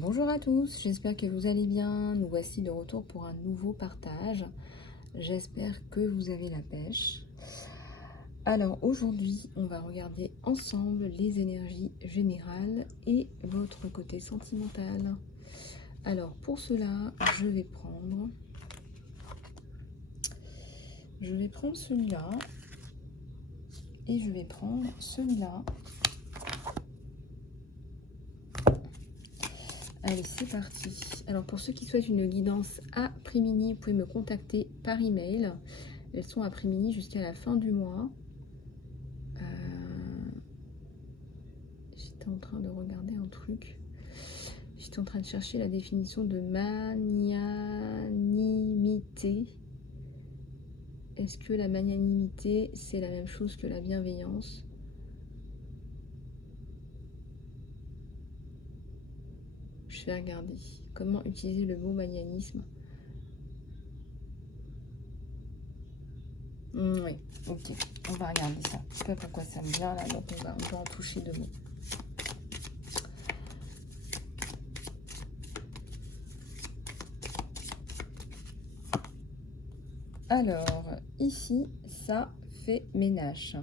Bonjour à tous, j'espère que vous allez bien. Nous voici de retour pour un nouveau partage. J'espère que vous avez la pêche. Alors aujourd'hui, on va regarder ensemble les énergies générales et votre côté sentimental. Alors pour cela, je vais prendre celui-là et je vais prendre celui-là. Allez, c'est parti. Alors, pour ceux qui souhaitent une guidance après-midi, vous pouvez me contacter par email. Elles sont après-midi jusqu'à la fin du mois. J'étais en train de regarder un truc. J'étais en train de chercher la définition de magnanimité. Est-ce que la magnanimité, c'est la même chose que la bienveillance ? Je vais regarder. Comment utiliser le mot magnanimiste ? Oui, ok. On va regarder ça. Je sais pas pourquoi ça me vient là, donc on va en toucher deux mots. Alors, ici, ça fait ménage.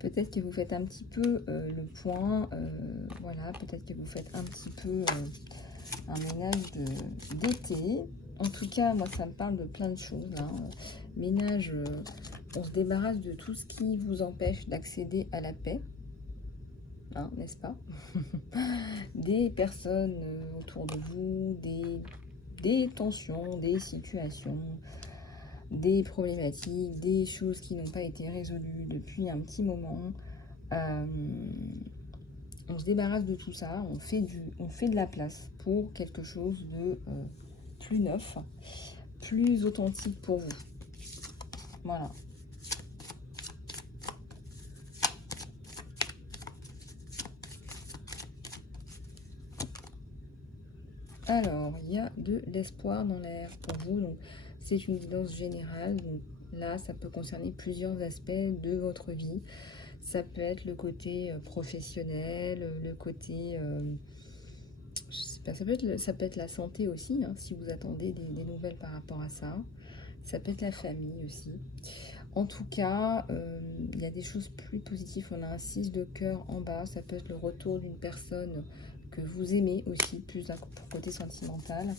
Peut-être que vous faites un petit peu le point, voilà, peut-être que vous faites un petit peu un ménage d'été. En tout cas, moi, ça me parle de plein de choses. Hein. Ménage, on se débarrasse de tout ce qui vous empêche d'accéder à la paix, hein, n'est-ce pas? Des personnes autour de vous, des tensions, des situations, des problématiques, des choses qui n'ont pas été résolues depuis un petit moment. On se débarrasse de tout ça, on fait de la place pour quelque chose de plus neuf, plus authentique pour vous. Voilà. Alors, il y a de l'espoir dans l'air pour vous. Donc, c'est une guidance générale. Donc, là, ça peut concerner plusieurs aspects de votre vie. Ça peut être le côté professionnel, le côté, je sais pas, ça peut être la santé aussi, hein, si vous attendez des nouvelles par rapport à ça. Ça peut être la famille aussi. En tout cas, il y a des choses plus positives. On a un 6 de cœur en bas. Ça peut être le retour d'une personne que vous aimez aussi, plus pour côté sentimental.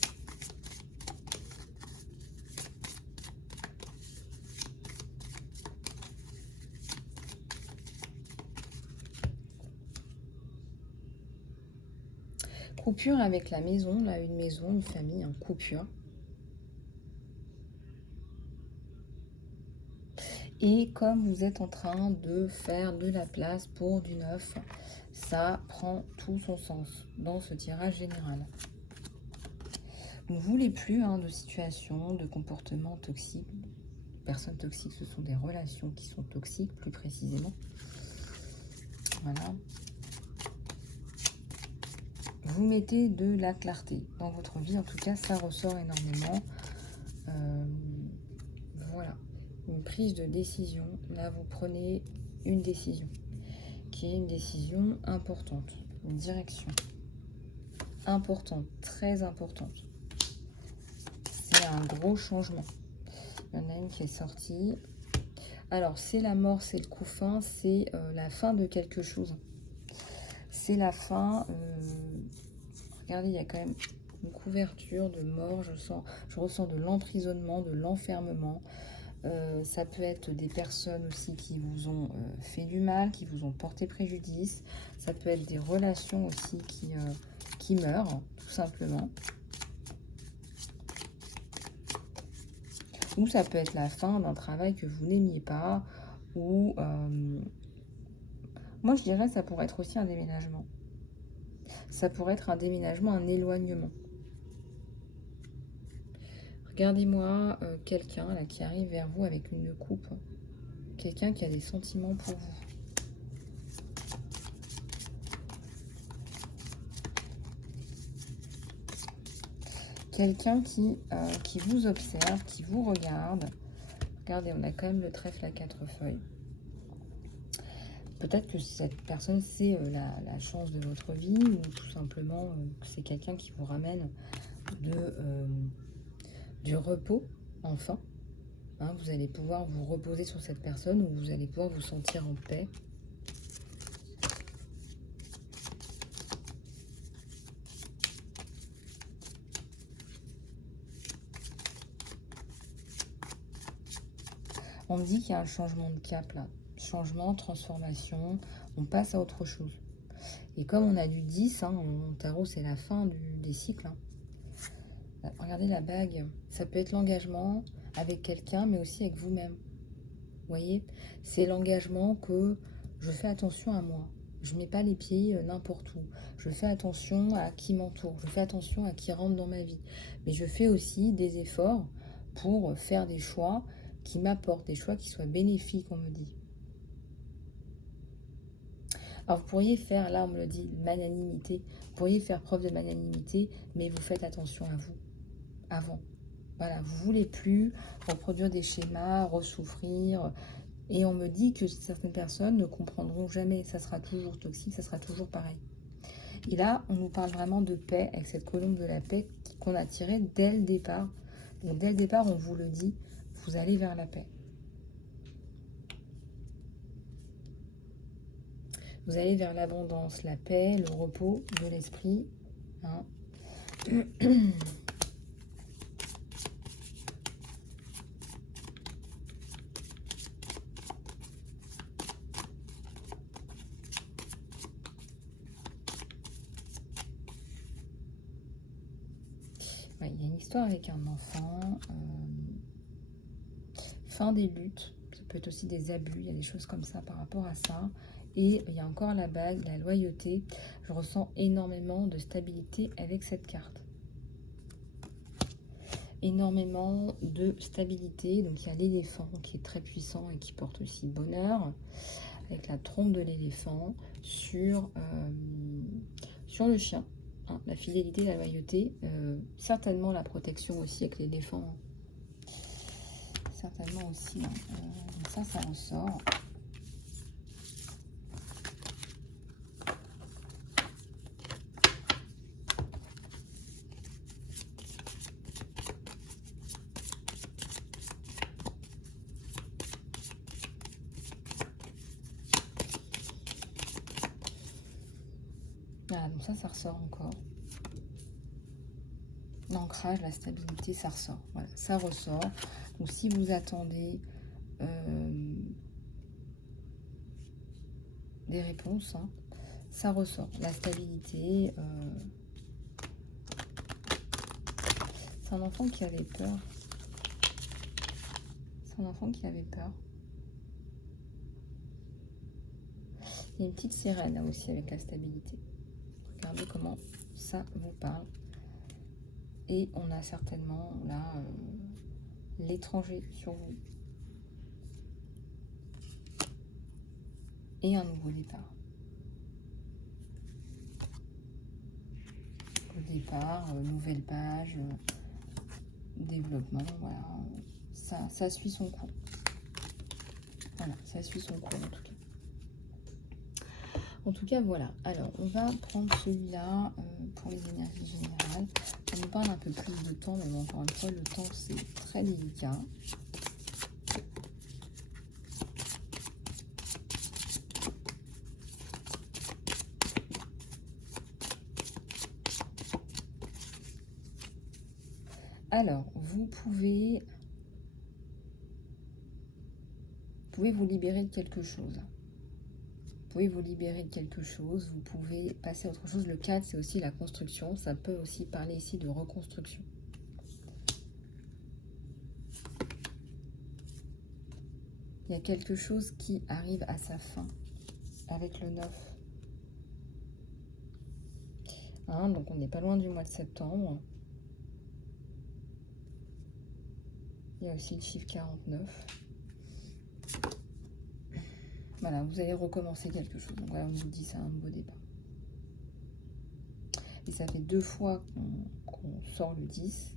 Coupure avec la maison, là, une maison, une famille, en coupure. Et comme vous êtes en train de faire de la place pour du neuf, ça prend tout son sens dans ce tirage général. Vous ne voulez plus de situations, de comportements toxiques. Personnes toxiques, ce sont des relations qui sont toxiques, plus précisément. Voilà. Vous mettez de la clarté dans votre vie. En tout cas, ça ressort énormément. Voilà. Une prise de décision. Là, vous prenez une décision qui est une décision importante. Une direction importante, très importante. C'est un gros changement. Il y en a une qui est sortie. Alors, c'est la mort, c'est le coup fin, c'est la fin de quelque chose. C'est la fin. Regardez, il y a quand même une couverture de mort. Je ressens de l'emprisonnement, de l'enfermement. Ça peut être des personnes aussi qui vous ont fait du mal, qui vous ont porté préjudice. Ça peut être des relations aussi qui meurent, tout simplement. Ou ça peut être la fin d'un travail que vous n'aimiez pas. Ou, moi je dirais, ça pourrait être aussi un déménagement. Ça pourrait être un déménagement, un éloignement. Regardez-moi quelqu'un là qui arrive vers vous avec une coupe. Quelqu'un qui a des sentiments pour vous. Quelqu'un qui vous observe, qui vous regarde. Regardez, on a quand même le trèfle à 4 feuilles. Peut-être que cette personne, c'est la chance de votre vie, ou tout simplement que c'est quelqu'un qui vous ramène du repos, enfin. Hein, vous allez pouvoir vous reposer sur cette personne, ou vous allez pouvoir vous sentir en paix. On me dit qu'il y a un changement de cap là. Changement, transformation, on passe à autre chose. Et comme on a du 10, hein, en tarot, c'est la fin des cycles. Hein. Regardez la bague, ça peut être l'engagement avec quelqu'un, mais aussi avec vous-même. Vous voyez, c'est l'engagement que je fais attention à moi. Je ne mets pas les pieds n'importe où. Je fais attention à qui m'entoure. Je fais attention à qui rentre dans ma vie. Mais je fais aussi des efforts pour faire des choix qui m'apportent, des choix qui soient bénéfiques, on me dit. Alors, vous pourriez faire, là on me le dit, magnanimité. Vous pourriez faire preuve de magnanimité, mais vous faites attention à vous, avant. Voilà, vous ne voulez plus reproduire des schémas, ressouffrir. Et on me dit que certaines personnes ne comprendront jamais. Ça sera toujours toxique, ça sera toujours pareil. Et là, on nous parle vraiment de paix, avec cette colombe de la paix qu'on a tirée dès le départ. Donc, dès le départ, on vous le dit, vous allez vers la paix. Vous allez vers l'abondance, la paix, le repos de l'esprit. Hein. Ouais, il y a une histoire avec un enfant. Fin des luttes. Ça peut être aussi des abus. Il y a des choses comme ça par rapport à ça. Et il y a encore la bague, la loyauté. Je ressens énormément de stabilité avec cette carte. Énormément de stabilité. Donc il y a l'éléphant qui est très puissant et qui porte aussi bonheur. Avec la trompe de l'éléphant sur le chien. Hein, la fidélité, la loyauté. Certainement la protection aussi avec l'éléphant. Certainement aussi. Hein. Donc ça ressort. Voilà, donc ça ressort encore. L'ancrage, la stabilité, ça ressort. Voilà, ça ressort. Donc si vous attendez des réponses, hein, ça ressort. La stabilité. C'est un enfant qui avait peur. C'est un enfant qui avait peur. Il y a une petite sirène là aussi avec la stabilité. Regardez comment ça vous parle. Et on a certainement là l'étranger sur vous. Et un nouveau départ. Le départ, nouvelle page, développement, voilà. Ça suit son cours. Voilà, ça suit son cours en tout cas. En tout cas, voilà. Alors, on va prendre celui-là pour les énergies générales. Ça nous parle un peu plus de temps, mais bon, encore une fois, le temps, c'est très délicat. Alors, vous pouvez vous libérer de quelque chose. Vous pouvez vous libérer de quelque chose, vous pouvez passer à autre chose. Le 4, c'est aussi la construction. Ça peut aussi parler ici de reconstruction. Il y a quelque chose qui arrive à sa fin avec le 9. Hein, donc on n'est pas loin du mois de septembre. Il y a aussi le chiffre 49. Voilà, vous allez recommencer quelque chose. Donc voilà, on nous dit c'est un nouveau départ. Et ça fait 2 fois qu'on sort le 10.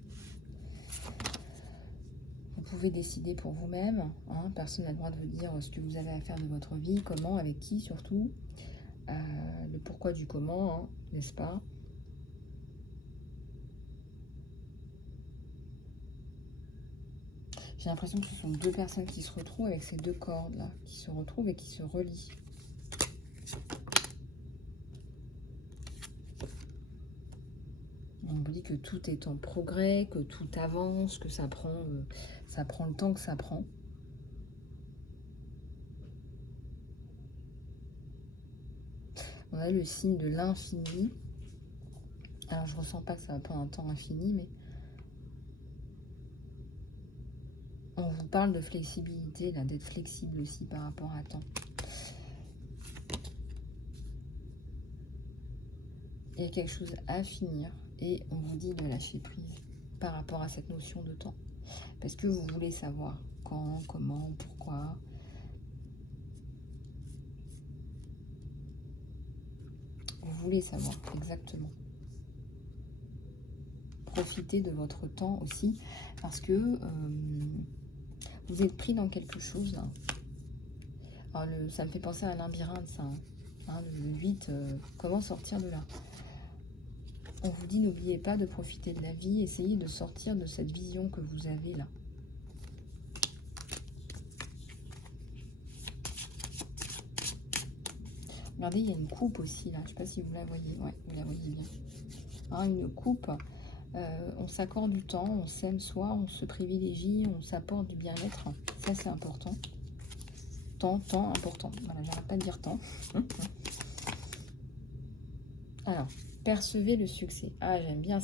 Vous pouvez décider pour vous-même. Hein, personne n'a le droit de vous dire ce que vous avez à faire de votre vie, comment, avec qui surtout. Le pourquoi du comment, hein, n'est-ce pas? J'ai l'impression que ce sont deux personnes qui se retrouvent avec ces deux cordes-là, qui se retrouvent et qui se relient. On vous dit que tout est en progrès, que tout avance, que ça prend le temps que ça prend. On a le signe de l'infini. Alors, je ressens pas que ça va prendre un temps infini, mais on vous parle de flexibilité, là, d'être flexible aussi par rapport à temps. Il y a quelque chose à finir et on vous dit de lâcher prise par rapport à cette notion de temps. Parce que vous voulez savoir quand, comment, pourquoi. Vous voulez savoir exactement. Profitez de votre temps aussi parce que vous êtes pris dans quelque chose. Là. Alors ça me fait penser à un labyrinthe, ça. Hein, le 8, comment sortir de là? On vous dit, n'oubliez pas de profiter de la vie, essayez de sortir de cette vision que vous avez là. Regardez, il y a une coupe aussi là, je ne sais pas si vous la voyez, ouais, vous la voyez bien. Hein, une coupe, on s'accorde du temps, on s'aime soi, on se privilégie, on s'apporte du bien-être, ça c'est important. Temps, important, voilà, j'arrête pas de dire temps. Alors, percevez le succès. Ah, j'aime bien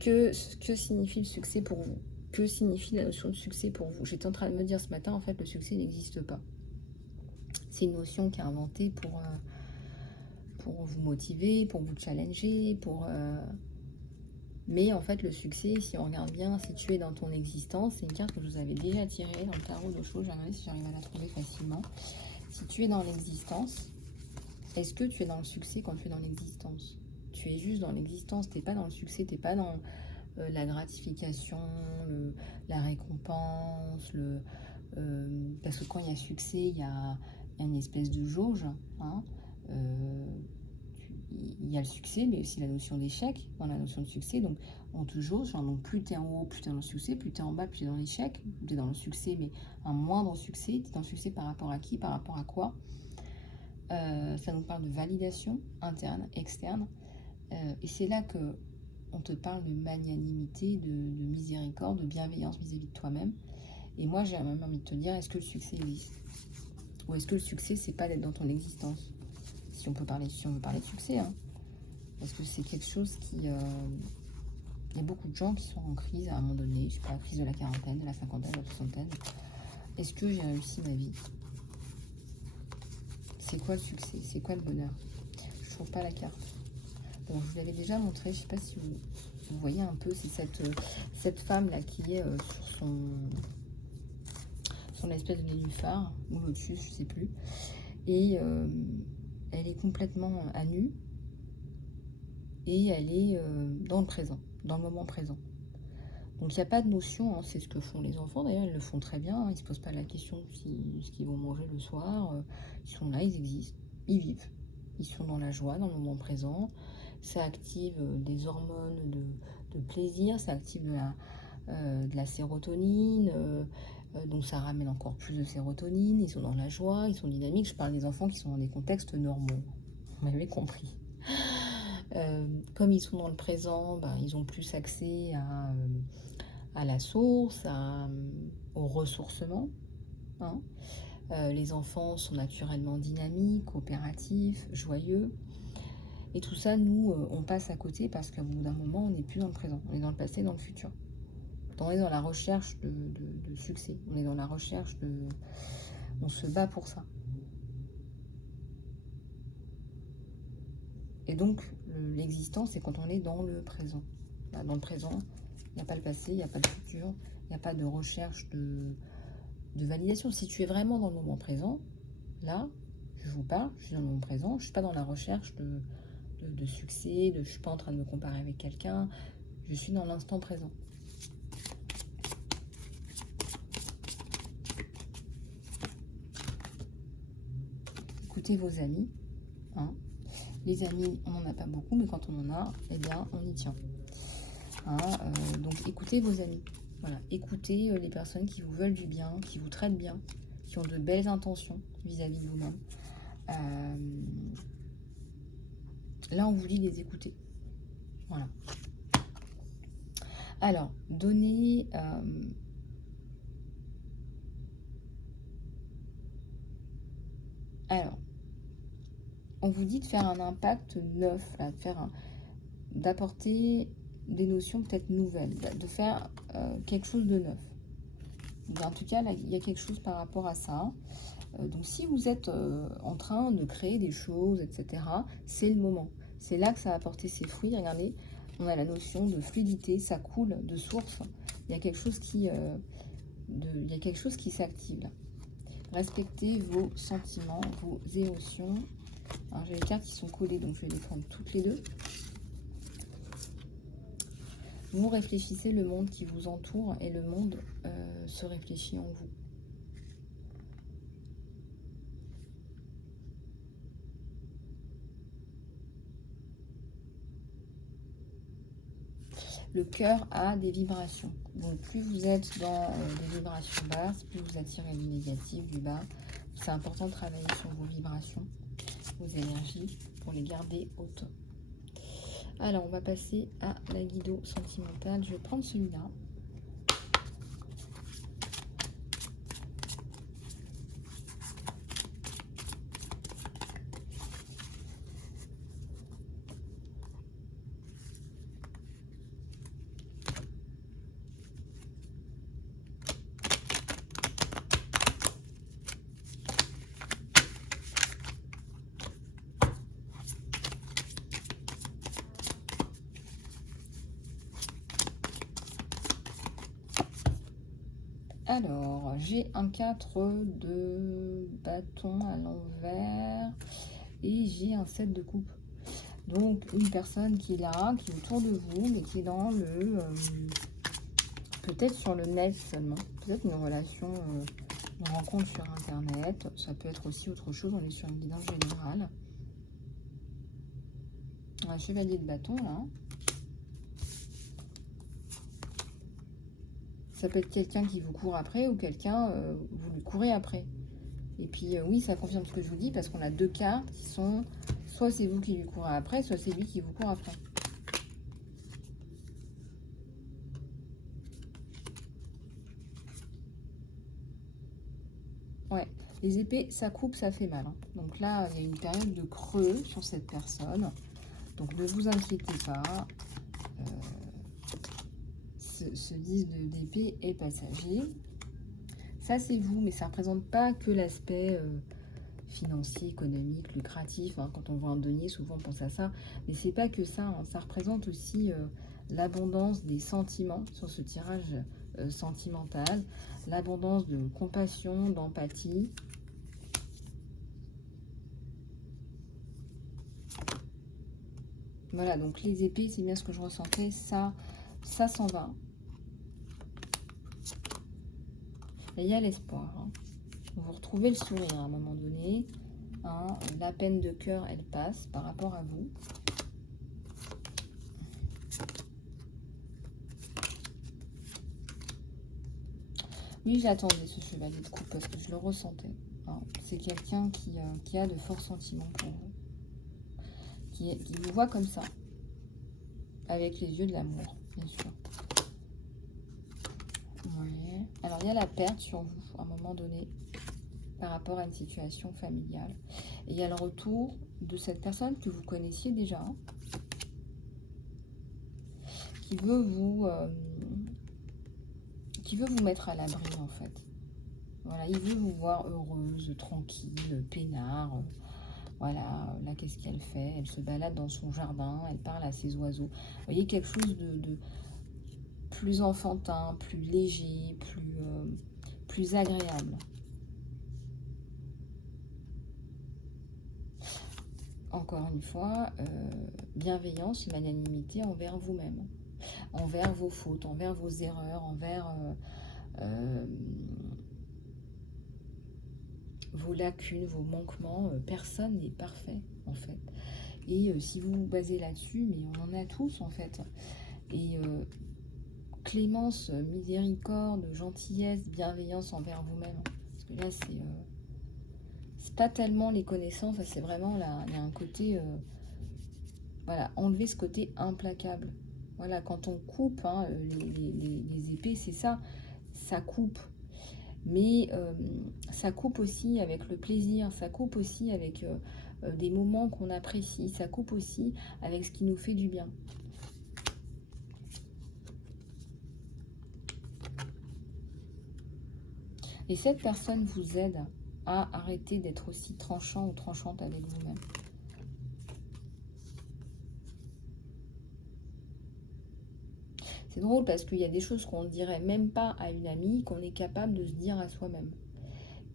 que signifie le succès pour vous? Que signifie la notion de succès pour vous? J'étais en train de me dire ce matin, en fait, le succès n'existe pas. C'est une notion qui est inventée pour vous motiver, pour vous challenger, mais en fait, le succès, si on regarde bien, situé dans ton existence, c'est une carte que je vous avais déjà tirée dans le tarot de choses. Je vais regarder si j'arrive à la trouver facilement. Si tu es dans l'existence, est-ce que tu es dans le succès quand tu es dans l'existence? Tu es juste dans l'existence, tu n'es pas dans le succès, tu n'es pas dans la gratification, la récompense, parce que quand il y a succès, il y a une espèce de jauge. Hein, il y a le succès, mais aussi la notion d'échec dans la notion de succès. Donc, on te jauge. Hein, donc, plus tu es en haut, plus tu es dans le succès. Plus tu es en bas, plus tu es dans l'échec. Tu es dans le succès, mais un moindre succès. Tu es dans le succès par rapport à qui? Par rapport à quoi? Ça nous parle de validation interne, externe. Et c'est là que on te parle de magnanimité, de miséricorde, de bienveillance vis-à-vis de toi-même. Et moi, j'ai même envie de te dire, est-ce que le succès existe? Ou est-ce que le succès, c'est pas d'être dans ton existence? Si on veut parler de succès, hein. Parce que c'est quelque chose qui... il y a beaucoup de gens qui sont en crise à un moment donné, je sais pas, la crise de la quarantaine, de la cinquantaine, de la soixantaine. Est-ce que j'ai réussi ma vie? C'est quoi le succès? C'est quoi le bonheur? Je trouve pas la carte. Bon, je vous l'avais déjà montré, je sais pas si vous voyez un peu, c'est cette femme-là qui est sur son espèce de nénuphar, ou lotus, je sais plus. Et elle est complètement à nu. Et elle est dans le présent, dans le moment présent. Donc il n'y a pas de notion, hein, c'est ce que font les enfants, d'ailleurs ils le font très bien, hein, ils ne se posent pas la question de ce qu'ils vont manger le soir, ils sont là, ils existent, ils vivent, ils sont dans la joie, dans le moment présent, ça active des hormones de plaisir, ça active de la sérotonine, donc ça ramène encore plus de sérotonine, ils sont dans la joie, ils sont dynamiques, je parle des enfants qui sont dans des contextes normaux, vous m'avez compris. Comme ils sont dans le présent, ben, ils ont plus accès à la source, au ressourcement. Hein. Les enfants sont naturellement dynamiques, coopératifs, joyeux. Et tout ça, nous, on passe à côté parce qu'à bout d'un moment, on n'est plus dans le présent. On est dans le passé, dans le futur. On est dans la recherche de succès. On est dans la recherche de... On se bat pour ça. Et donc, l'existence, c'est quand on est dans le présent. Dans le présent, il n'y a pas le passé, il n'y a pas le futur, il n'y a pas de recherche de validation. Si tu es vraiment dans le moment présent, là, je vous parle, je suis dans le moment présent, je ne suis pas dans la recherche de succès, je ne suis pas en train de me comparer avec quelqu'un, je suis dans l'instant présent. écoutez vos amis. Hein. Les amis, on n'en a pas beaucoup, mais quand on en a, eh bien, on y tient. Hein, donc, écoutez vos amis. Voilà, écoutez les personnes qui vous veulent du bien, qui vous traitent bien, qui ont de belles intentions vis-à-vis de vous-même. Là, on vous dit de les écouter. Voilà. Alors, donnez... alors, on vous dit de faire un impact neuf, là, d'apporter des notions peut-être nouvelles, de faire quelque chose de neuf. En tout cas, là, il y a quelque chose par rapport à ça. Donc, si vous êtes en train de créer des choses, etc., c'est le moment. C'est là que ça va apporter ses fruits. Regardez, on a la notion de fluidité, ça coule de source. Il y a quelque chose qui, qui s'active là. Respectez vos sentiments, vos émotions. Alors, j'ai les cartes qui sont collées, donc je vais les prendre toutes les deux. Vous réfléchissez le monde qui vous entoure et le monde se réfléchit en vous. Le cœur a des vibrations. Donc plus vous êtes dans des vibrations basses, plus vous attirez du négatif, du bas. C'est important de travailler sur vos vibrations, vos énergies, pour les garder hautes. Alors, on va passer à la guido sentimentale. Je vais prendre celui-là. Alors, j'ai un 4 de bâton à l'envers et j'ai un 7 de coupe. Donc, une personne qui est là, qui est autour de vous, mais qui est dans le... peut-être sur le net seulement. Peut-être une relation, une rencontre sur Internet. Ça peut être aussi autre chose. On est sur une guidance générale. Un chevalier de bâton, là. Ça peut être quelqu'un qui vous court après ou quelqu'un, vous lui courez après. Et puis, oui, ça confirme ce que je vous dis parce qu'on a deux cartes qui sont... Soit c'est vous qui lui courez après, soit c'est lui qui vous court après. Ouais, les épées, ça coupe, ça fait mal. Hein. Donc là, il y a une période de creux sur cette personne. Donc ne vous inquiétez pas. Ce 10 d'épée est passager. Ça, c'est vous, mais ça ne représente pas que l'aspect financier, économique, lucratif. Hein. Quand on voit un denier, souvent on pense à ça. Mais c'est pas que ça. Hein. Ça représente aussi l'abondance des sentiments sur ce tirage sentimental. L'abondance de compassion, d'empathie. Voilà, donc les épées, c'est bien ce que je ressentais. Ça s'en va. Et il y a l'espoir. Hein. Vous retrouvez le sourire à un moment donné. Hein. La peine de cœur, elle passe par rapport à vous. Oui, j'attendais ce chevalier de coupe parce que je le ressentais. Hein. C'est quelqu'un qui a de forts sentiments pour vous. Qui vous voit comme ça. Avec les yeux de l'amour, bien sûr. Ouais. Alors, il y a la perte sur vous, à un moment donné, par rapport à une situation familiale. Et il y a le retour de cette personne que vous connaissiez déjà, qui veut vous mettre à l'abri, en fait. Voilà, il veut vous voir heureuse, tranquille, peinard. Voilà, là, qu'est-ce qu'elle fait? Elle se balade dans son jardin, elle parle à ses oiseaux. Vous voyez, quelque chose de plus enfantin, plus léger, plus agréable. Encore une fois, bienveillance, magnanimité envers vous-même, envers vos fautes, envers vos erreurs, envers vos lacunes, vos manquements. Personne n'est parfait, en fait. Et si vous vous basez là-dessus, mais on en a tous, en fait. Et clémence, miséricorde, gentillesse, bienveillance envers vous-même. Parce que là, c'est pas tellement les connaissances, c'est vraiment là, il y a un côté, voilà, enlever ce côté implacable. Voilà, quand on coupe, hein, les épées, c'est ça, ça coupe. Mais ça coupe aussi avec le plaisir, ça coupe aussi avec des moments qu'on apprécie, ça coupe aussi avec ce qui nous fait du bien. Et cette personne vous aide à arrêter d'être aussi tranchant ou tranchante avec vous-même. C'est drôle parce qu'il y a des choses qu'on ne dirait même pas à une amie, qu'on est capable de se dire à soi-même.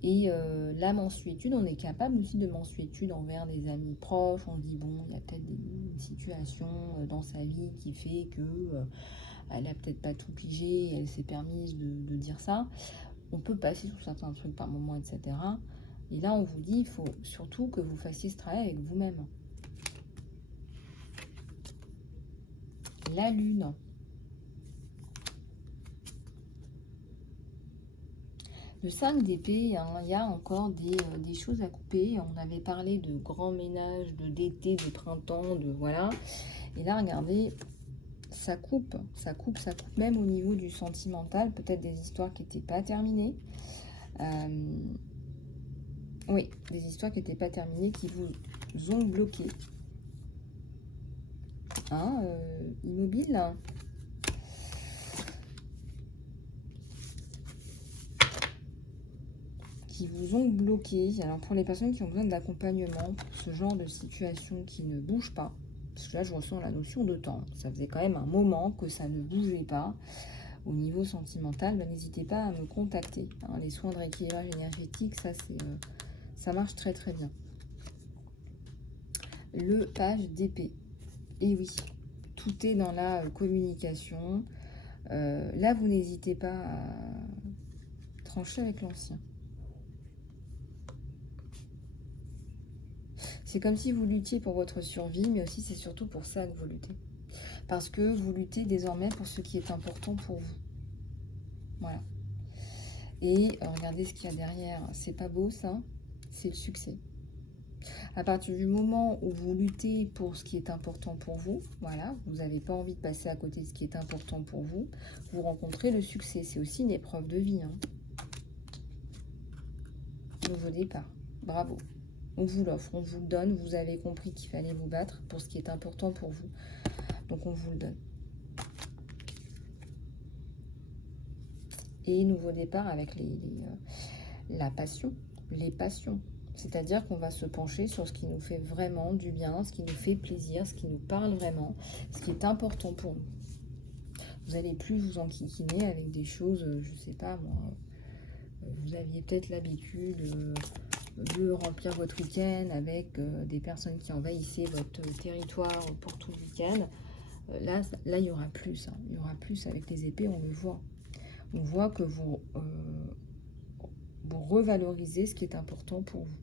Et la mansuétude, on est capable aussi de mansuétude envers des amis proches. On se dit, bon, il y a peut-être une situation dans sa vie qui fait que elle a peut-être pas tout pigé, elle s'est permise de dire ça. On peut passer sur certains trucs par moment, etc. Et là, on vous dit, il faut surtout que vous fassiez ce travail avec vous-même. La lune. Le 5 d'épée, hein, il y a encore des choses à couper. On avait parlé de grands ménages, d'été, de printemps, de voilà. Et là, regardez, ça coupe, ça coupe, ça coupe même au niveau du sentimental. Peut-être des histoires qui n'étaient pas terminées. Oui, des histoires qui n'étaient pas terminées, qui vous ont bloqué. Hein, immobile, là. Qui vous ont bloqué. Alors pour les personnes qui ont besoin d'accompagnement pour ce genre de situation qui ne bouge pas, parce que là je ressens la notion de temps, ça faisait quand même un moment que ça ne bougeait pas au niveau sentimental, ben, n'hésitez pas à me contacter, hein. Les soins de rééquilibrage énergétique, ça ça marche très très bien. Le page d'épée, et oui, tout est dans la communication. Là vous n'hésitez pas à trancher avec l'ancien. C'est comme si vous luttiez pour votre survie, mais aussi c'est surtout pour ça que vous luttez. Parce que vous luttez désormais pour ce qui est important pour vous. Voilà. Et regardez ce qu'il y a derrière. C'est pas beau ça? C'est le succès. À partir du moment où vous luttez pour ce qui est important pour vous, voilà, vous n'avez pas envie de passer à côté de ce qui est important pour vous, vous rencontrez le succès. C'est aussi une épreuve de vie, hein. Nouveau départ. Bravo. On vous l'offre, on vous le donne. Vous avez compris qu'il fallait vous battre pour ce qui est important pour vous. Donc, on vous le donne. Et nouveau départ avec la passion, les passions. C'est-à-dire qu'on va se pencher sur ce qui nous fait vraiment du bien, ce qui nous fait plaisir, ce qui nous parle vraiment, ce qui est important pour nous. Vous n'allez plus vous enquiquiner avec des choses, je ne sais pas moi, vous aviez peut-être l'habitude de remplir votre week-end avec des personnes qui envahissaient votre territoire pour tout le week-end. Là, il y aura plus. Hein. Il y aura plus avec les épées, on le voit. On voit que vous revalorisez ce qui est important pour vous.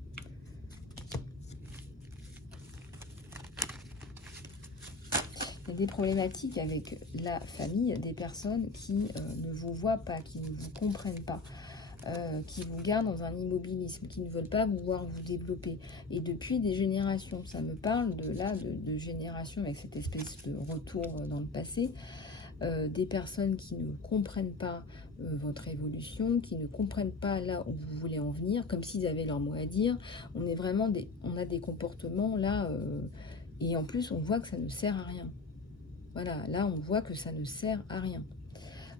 Il y a des problématiques avec la famille, des personnes qui ne vous voient pas, qui ne vous comprennent pas, qui vous gardent dans un immobilisme, qui ne veulent pas vous voir vous développer. Et depuis des générations, ça me parle de générations avec cette espèce de retour dans le passé, des personnes qui ne comprennent pas votre évolution, qui ne comprennent pas là où vous voulez en venir, comme s'ils avaient leur mot à dire. On est vraiment on a des comportements là, et en plus on voit que ça ne sert à rien. Voilà, là on voit que ça ne sert à rien.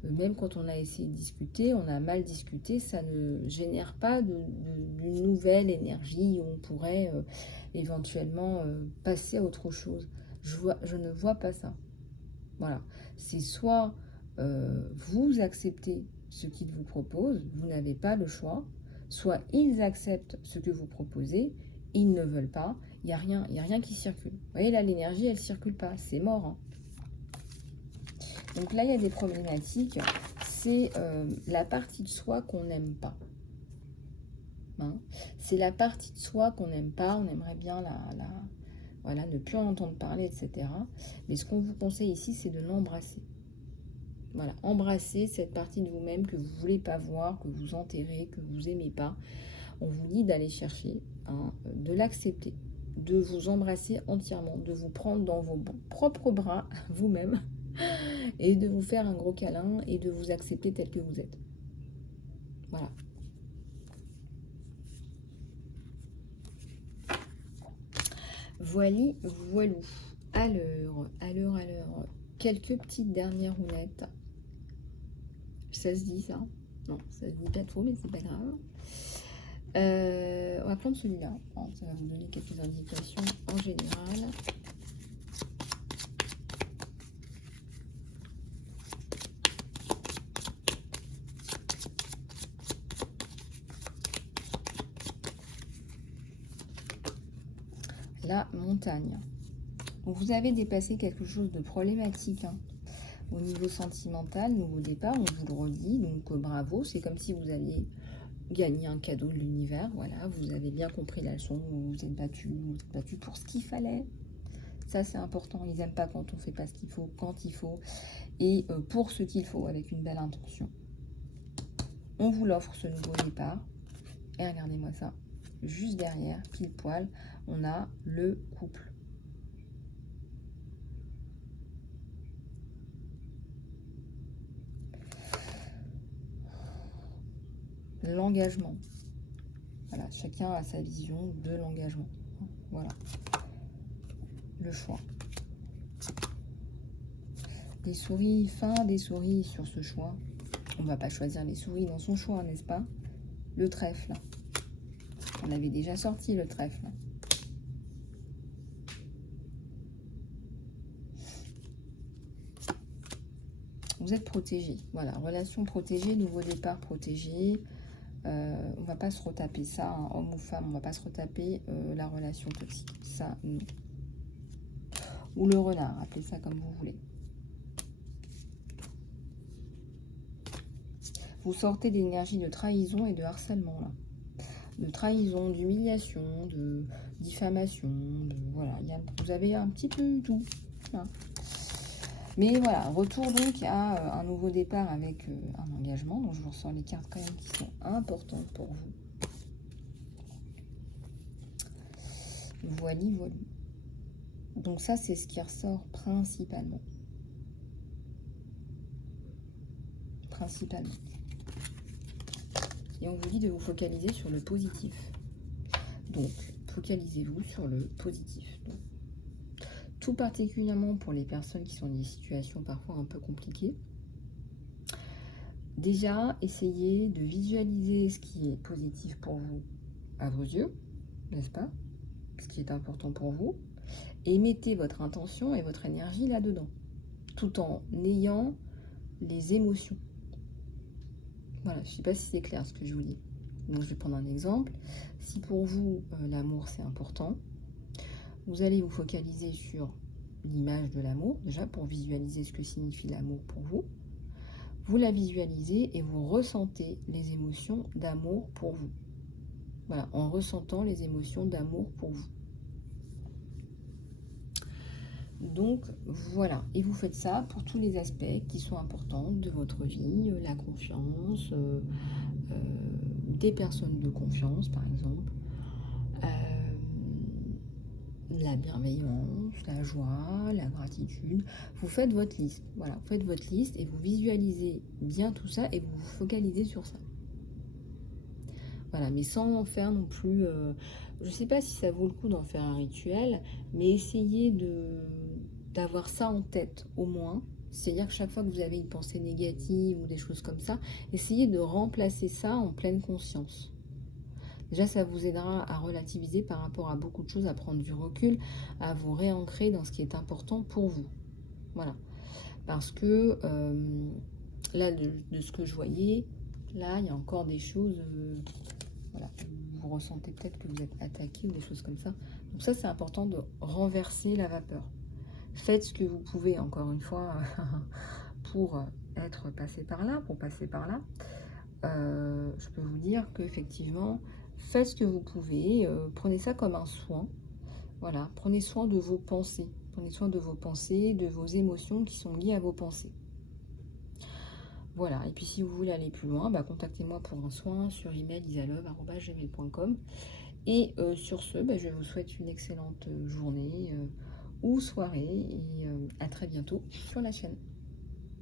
Même quand on a essayé de discuter, on a mal discuté, ça ne génère pas d'une nouvelle énergie où on pourrait éventuellement passer à autre chose. Je ne vois pas ça. Voilà, c'est soit vous acceptez ce qu'ils vous proposent, vous n'avez pas le choix, soit ils acceptent ce que vous proposez, ils ne veulent pas, il n'y a rien qui circule. Vous voyez là, l'énergie, elle ne circule pas, c'est mort. Hein. Donc là, il y a des problématiques, c'est la partie de soi qu'on n'aime pas. hein. C'est la partie de soi qu'on n'aime pas, on aimerait bien voilà, ne plus en entendre parler, etc. Mais ce qu'on vous conseille ici, c'est de l'embrasser. Voilà, embrasser cette partie de vous-même que vous ne voulez pas voir, que vous enterrez, que vous n'aimez pas. On vous dit d'aller chercher, hein, de l'accepter, de vous embrasser entièrement, de vous prendre dans vos propres bras, vous-même, et de vous faire un gros câlin et de vous accepter tel que vous êtes. Voilà. Voili, voilou. Alors, quelques petites dernières roulettes. Ça se dit ça? Non, ça se dit pas trop, mais c'est pas grave. On va prendre celui-là. Ça va vous donner quelques indications en général. La montagne. Donc vous avez dépassé quelque chose de problématique, hein. Au niveau sentimental, nouveau départ, on vous le redit, donc bravo, c'est comme si vous aviez gagné un cadeau de l'univers, voilà, vous avez bien compris la leçon, vous vous êtes battu pour ce qu'il fallait. Ça c'est important, ils n'aiment pas quand on fait pas ce qu'il faut, quand il faut, et pour ce qu'il faut, avec une belle intention. On vous l'offre ce nouveau départ, et regardez-moi ça, juste derrière, pile poil, on a le couple. L'engagement. Voilà, chacun a sa vision de l'engagement. Voilà. Le choix. Des souris, fin des souris sur ce choix. On ne va pas choisir les souris dans son choix, n'est-ce pas? Le trèfle. On avait déjà sorti le trèfle. Vous êtes protégé. Voilà, relation protégée, nouveau départ protégé. On va pas se retaper ça, hein, homme ou femme, on va pas se retaper la relation toxique. Ça, non. Ou le renard, appelez ça comme vous voulez. Vous sortez d'énergie de trahison et de harcèlement, là. De trahison, d'humiliation, de diffamation, voilà. Vous avez un petit peu tout. Là. Mais voilà, retour donc à un nouveau départ avec un engagement. Donc je vous ressors les cartes quand même qui sont importantes pour vous. Voili, voilou. Donc ça, c'est ce qui ressort principalement. Principalement. Et on vous dit de vous focaliser sur le positif. Donc, focalisez-vous sur le positif. Donc, tout particulièrement pour les personnes qui sont dans des situations parfois un peu compliquées. Déjà, essayez de visualiser ce qui est positif pour vous à vos yeux, n'est-ce pas? Ce qui est important pour vous. Et mettez votre intention et votre énergie là-dedans, tout en ayant les émotions. Voilà, je ne sais pas si c'est clair ce que je vous dis. Donc, je vais prendre un exemple. Si pour vous, l'amour, c'est important, vous allez vous focaliser sur l'image de l'amour, déjà pour visualiser ce que signifie l'amour pour vous. Vous la visualisez et vous ressentez les émotions d'amour pour vous. Voilà, en ressentant les émotions d'amour pour vous. Donc, voilà. Et vous faites ça pour tous les aspects qui sont importants de votre vie, la confiance, des personnes de confiance, par exemple, la bienveillance, la joie, la gratitude. Vous faites votre liste. Voilà, vous faites votre liste et vous visualisez bien tout ça et vous vous focalisez sur ça. Voilà, mais sans en faire non plus... je ne sais pas si ça vaut le coup d'en faire un rituel, mais essayez d'avoir ça en tête au moins. C'est-à-dire que chaque fois que vous avez une pensée négative ou des choses comme ça, essayez de remplacer ça en pleine conscience. Déjà, ça vous aidera à relativiser par rapport à beaucoup de choses, à prendre du recul, à vous réancrer dans ce qui est important pour vous. Voilà. Parce que là, de ce que je voyais, là, il y a encore des choses... voilà. Vous ressentez peut-être que vous êtes attaqué ou des choses comme ça. Donc ça, c'est important de renverser la vapeur. Faites ce que vous pouvez, encore une fois, pour être passé par là, pour passer par là. Je peux vous dire qu'effectivement, faites ce que vous pouvez, prenez ça comme un soin. Voilà, prenez soin de vos pensées. Prenez soin de vos pensées, de vos émotions qui sont liées à vos pensées. Voilà, et puis si vous voulez aller plus loin, bah, contactez-moi pour un soin sur email isalove@gmail.com. Et sur ce, bah, je vous souhaite une excellente journée ou soirée et à très bientôt sur la chaîne.